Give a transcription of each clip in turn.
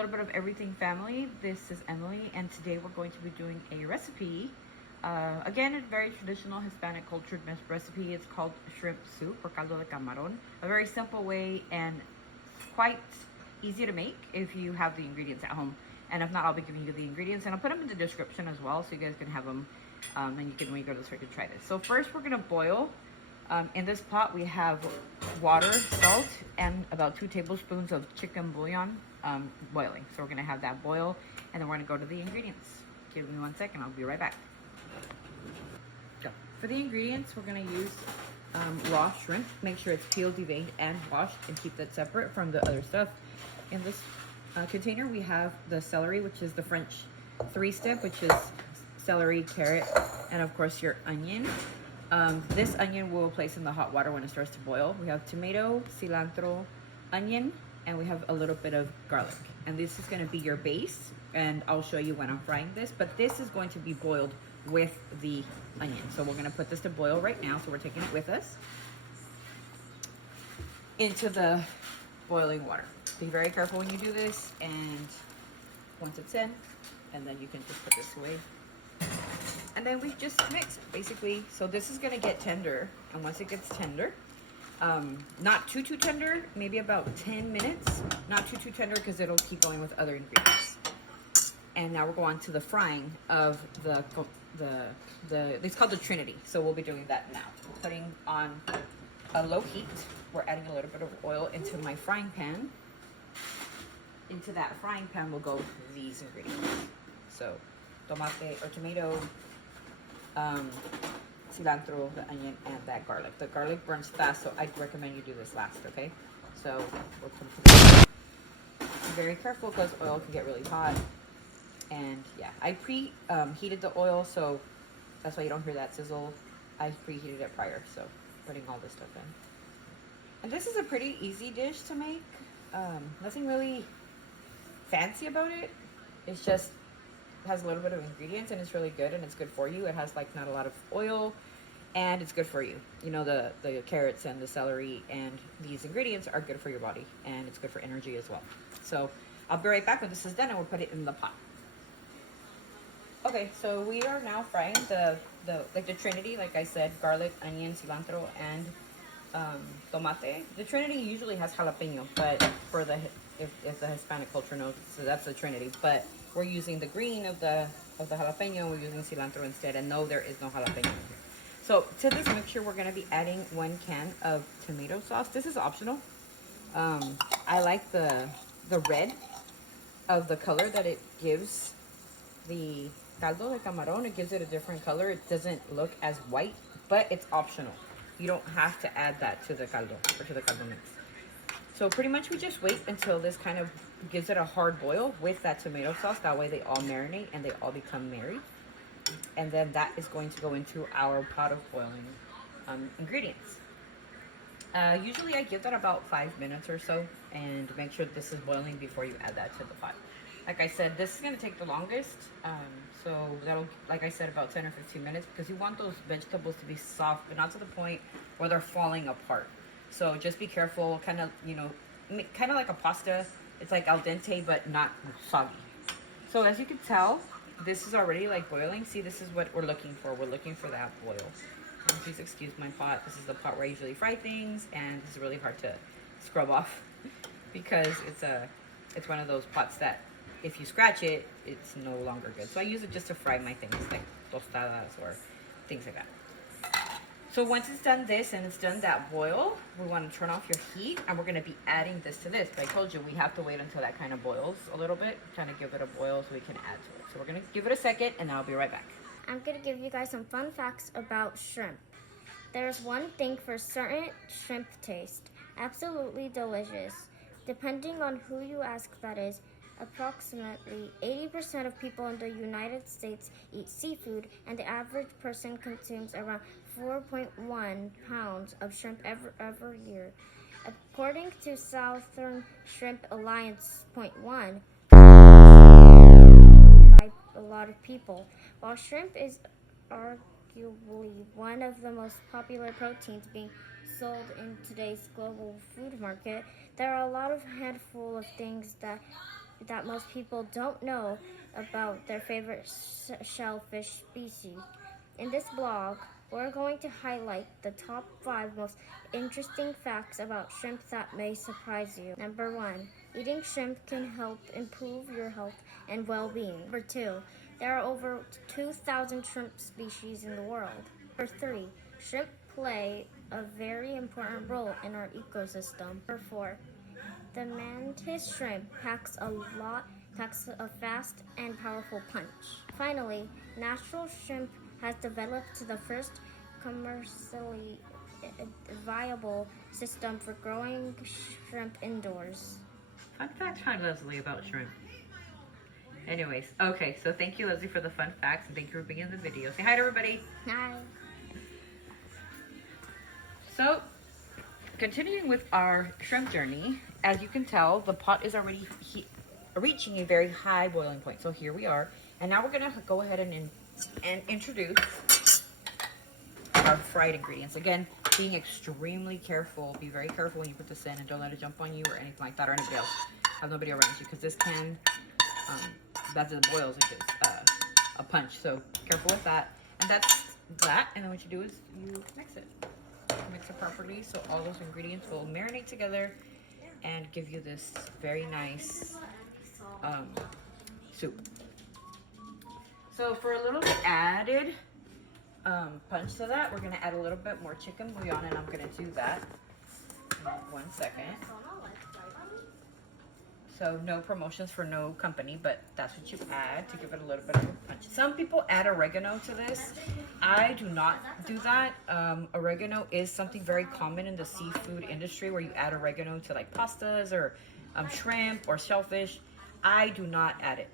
little bit of everything family. This is Emily, and today we're going to be doing a recipe. Again, a very traditional Hispanic cultured recipe. It's called shrimp soup or caldo de camarón. A very simple way and quite easy to make if you have the ingredients at home. And if not, I'll be giving you the ingredients, and I'll put them in the description as well, so you guys can have them, and you can, when you go to the store, you can try this. So first, we're gonna boil. In this pot, we have water, salt, and about 2 tablespoons of chicken bouillon boiling. So we're gonna have that boil, and then we're gonna go to the ingredients. Give me 1 second, I'll be right back. Go. For the ingredients, we're gonna use raw shrimp. Make sure it's peeled, deveined, and washed, and keep that separate from the other stuff. In this container, we have the celery, which is the French 3-step, which is celery, carrot, and of course your onion. This onion we'll place in the hot water when it starts to boil. We have tomato, cilantro, onion, and we have a little bit of garlic. And this is going to be your base, and I'll show you when I'm frying this, but this is going to be boiled with the onion. So we're going to put this to boil right now, so we're taking it with us into the boiling water. Be very careful when you do this, and once it's in, and then you can just put this away. And then we just mix, basically. So this is gonna get tender, and once it gets tender, not too tender, maybe about 10 minutes. Not too tender, because it'll keep going with other ingredients. And now we're going to the frying of it's called the Trinity. So we'll be doing that now. We're putting on a low heat. We're adding a little bit of oil into my frying pan. Into that frying pan will go these ingredients. So tomate or tomato, cilantro, the onion, and that garlic. The garlic burns fast, so I'd recommend you do this last, okay? So we're putting be very careful, because oil can get really hot. And yeah, I heated the oil, so that's why you don't hear that sizzle. I preheated it prior, so putting all this stuff in. And this is a pretty easy dish to make. Nothing really fancy about it. It's just has a little bit of ingredients, and it's really good, and it's good for you. It has like not a lot of oil, and it's good for you. You know, the carrots and the celery and these ingredients are good for your body, and it's good for energy as well. So I'll be right back when this is done, and we'll put it in the pot. Okay, so we are now frying the Trinity, like I said, garlic, onion, cilantro, and tomate. The Trinity usually has jalapeno, but for if the Hispanic culture knows, so that's the Trinity. But we're using the green of the jalapeno. We're using cilantro instead, and no, there is no jalapeno in here. So to this mixture, we're going to be adding 1 can of tomato sauce. This is optional. I like the red of the color that it gives the caldo de camarón. It gives it a different color. It doesn't look as white, but it's optional. You don't have to add that to the caldo or to the caldo mix. So pretty much we just wait until this kind of gives it a hard boil with that tomato sauce. That way they all marinate and they all become married. And then that is going to go into our pot of boiling ingredients. Usually I give that about 5 minutes or so, and make sure this is boiling before you add that to the pot. Like I said, this is going to take the longest. So that'll, like I said, about 10 or 15 minutes, because you want those vegetables to be soft, but not to the point where they're falling apart. So just be careful, kind of, you know, kind of like a pasta. It's like al dente, but not soggy. So as you can tell, this is already like boiling. See, this is what we're looking for. We're looking for that boil. And please excuse my pot. This is the pot where I usually fry things, and it's really hard to scrub off because it's one of those pots that if you scratch it, it's no longer good. So I use it just to fry my things like tostadas or things like that. So once it's done this and it's done that boil, we want to turn off your heat, and we're going to be adding this to this. But I told you we have to wait until that kind of boils a little bit, trying to give it a boil so we can add to it. So we're going to give it a second, and then I'll be right back. I'm going to give you guys some fun facts about shrimp. There's one thing for certain: shrimp taste absolutely delicious. Depending on who you ask, that is, approximately 80% of people in the United States eat seafood, and the average person consumes around 4.1 pounds of shrimp every year. According to Southern Shrimp Alliance Point One, by a lot of people. While shrimp is arguably one of the most popular proteins being sold in today's global food market, there are a lot of handful of things that that most people don't know about their favorite shellfish species. In this blog, we're going to highlight the top 5 most interesting facts about shrimp that may surprise you. Number 1, eating shrimp can help improve your health and well-being. Number 2, there are over 2,000 shrimp species in the world. Number 3, shrimp play a very important role in our ecosystem. Number 4, the mantis shrimp packs a fast and powerful punch. Finally, natural shrimp has developed the first commercially viable system for growing shrimp indoors. Fun fact found Leslie about shrimp. Anyways, okay, so thank you, Leslie, for the fun facts, and thank you for being in the video. Say hi to everybody. Hi. So, continuing with our shrimp journey, as you can tell, the pot is already reaching a very high boiling point. So here we are, and now we're gonna go ahead and introduce our fried ingredients. Again, being extremely careful. Be very careful when you put this in, and don't let it jump on you or anything like that, or anybody else. Have nobody around you, because this can, as it boils, it gets a punch. So careful with that. And that's that. And then what you do is you mix it. Mix it properly so all those ingredients will marinate together and give you this very nice soup. So for a little bit added punch to that, we're going to add a little bit more chicken bouillon, and I'm going to do that in 1 second. So no promotions for no company, but that's what you add to give it a little bit of a punch. Some people add oregano to this. I do not do that. Oregano is something very common in the seafood industry, where you add oregano to like pastas or shrimp or shellfish. I do not add it.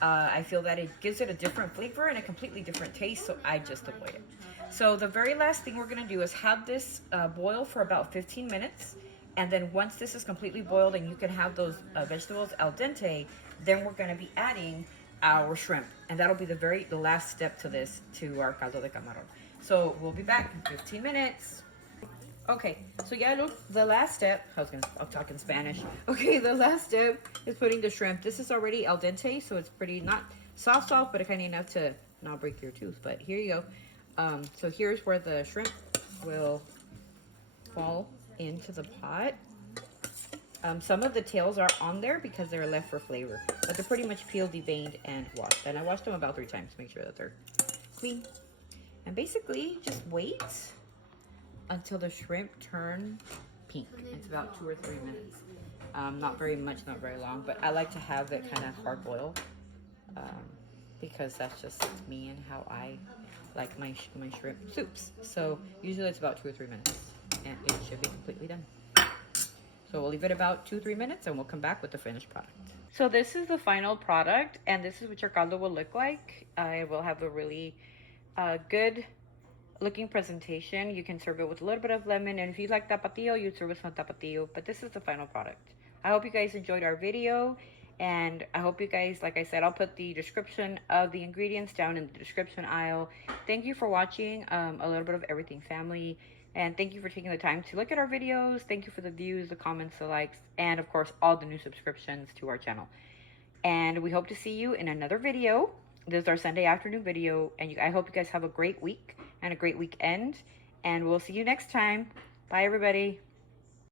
I feel that it gives it a different flavor and a completely different taste, so I just avoid it. So the very last thing we're gonna do is have this boil for about 15 minutes. And then once this is completely boiled and you can have those vegetables al dente, then we're gonna be adding our shrimp. And that'll be the last step to this, to our caldo de camarón. So we'll be back in 15 minutes. Okay, so yeah, look, the last step, I'll talk in Spanish. Okay, the last step is putting the shrimp. This is already al dente, so it's pretty, not soft, but kind of enough to not break your tooth. But here you go. So here's where the shrimp will fall into the pot. Some of the tails are on there because they're left for flavor, but they're pretty much peeled, deveined, and washed. And I washed them about 3 times to make sure that they're clean. And basically, just wait until the shrimp turn pink. It's about 2 or 3 minutes. Not very much, not very long, but I like to have it kind of hard boil because that's just me and how I like my shrimp soups. So usually it's about 2 or 3 minutes, and it should be completely done. So we'll leave it about 2-3 minutes, and we'll come back with the finished product. So this is the final product, and this is what your caldo will look like. It will have a really good looking presentation. You can serve it with a little bit of lemon, and if you like tapatio, you'd serve it with tapatio, but this is the final product. I hope you guys enjoyed our video, and I hope you guys, like I said, I'll put the description of the ingredients down in the description aisle. Thank you for watching a little bit of everything family, and thank you for taking the time to look at our videos. Thank you for the views, the comments, the likes, and of course all the new subscriptions to our channel. And we hope to see you in another video. This is our Sunday afternoon video, and I hope you guys have a great week and a great weekend, and we'll see you next time. Bye everybody.